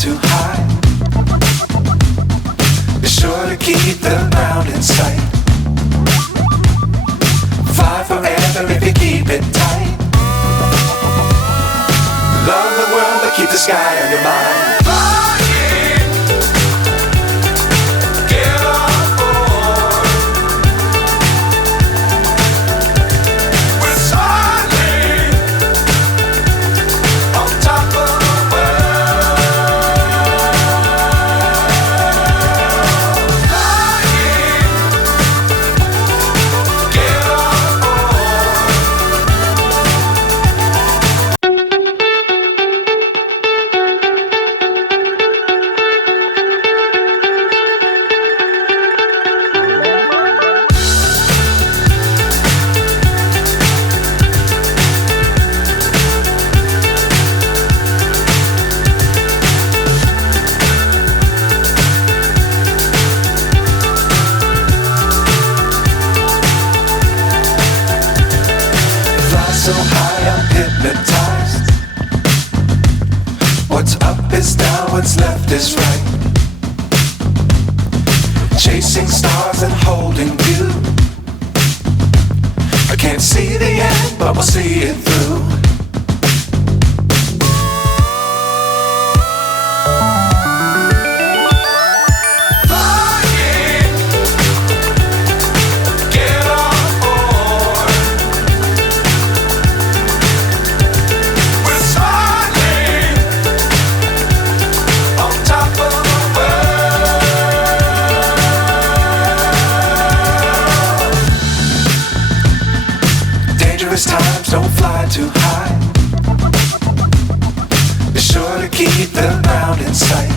too high. Be sure to keep the ground in sight. Fly forever if you keep it tight. Love the world but keep the sky on your mind. So high I'm hypnotized. What's up is down, what's left is right. Chasing stars and holding you. I can't see the end, but we'll see it through. Times don't fly too high. Be sure to keep the ground in sight.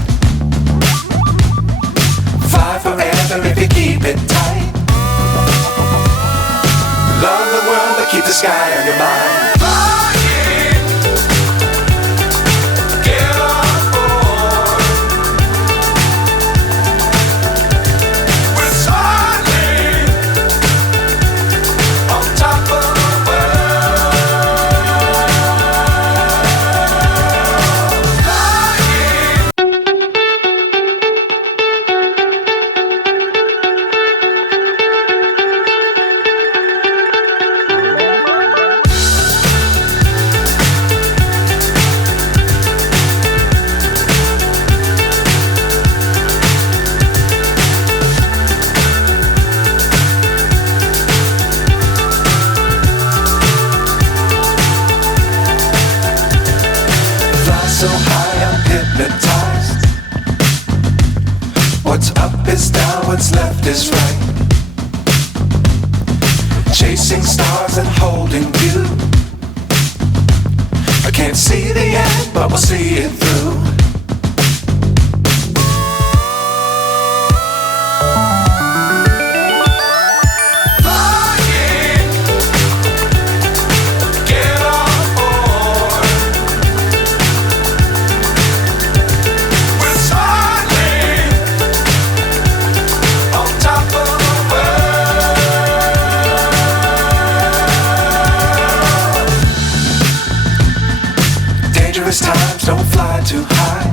Fly forever if you keep it tight. Love the world but keep the sky on your mind. So high I'm hypnotized. What's up is down, what's left is right. Chasing stars and holding you. I can't see the end, but we'll see it through. Times don't fly too high.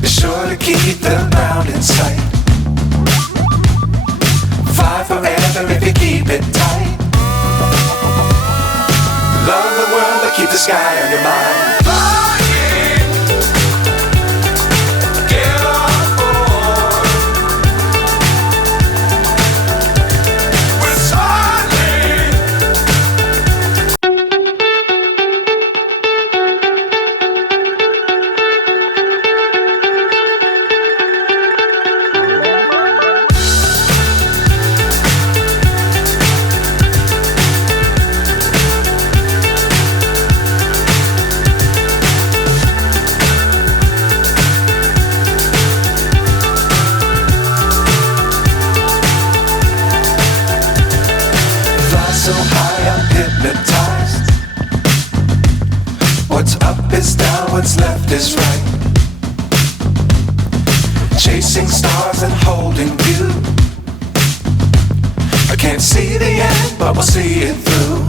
Be sure to keep the ground in sight. Fly forever if you keep it tight. Love the world but keep the sky on your mind. So high I'm hypnotized. What's up is down, what's left is right. Chasing stars and holding you. I can't see the end, but we'll see it through.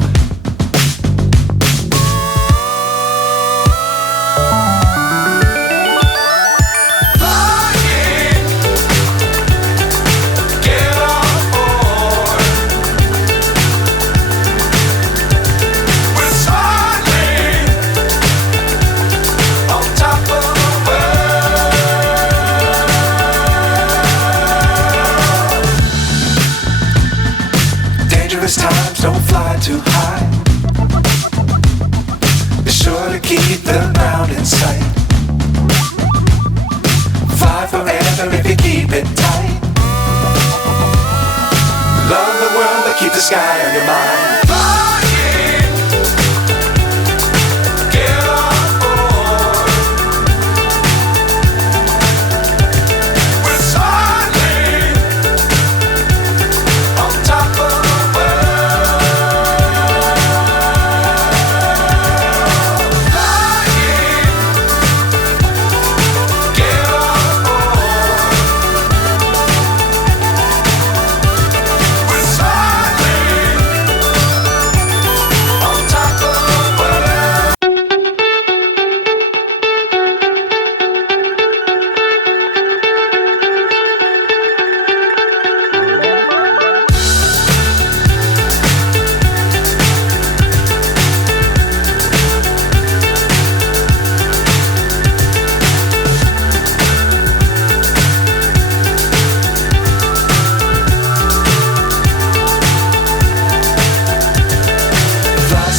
don't fly too high. Be sure to keep the ground in sight. Fly forever if you keep it tight. Love the world but keep the sky on your mind.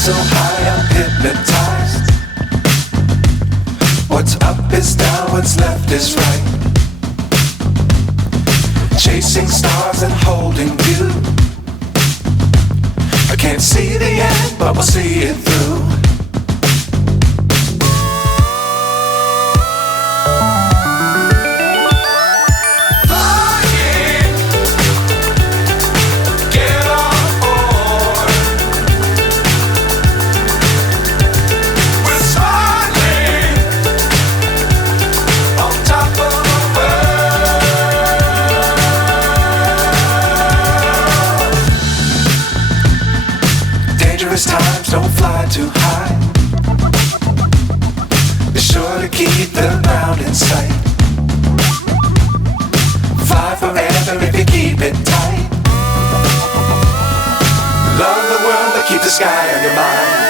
So high I'm hypnotized. What's up is down, what's left is right. Chasing stars and holding you. I can't see the end, but we'll see it through. Dangerous times, don't fly too high. Be sure to keep the ground in sight. Fly forever if you keep it tight. Love the world but keep the sky on your mind.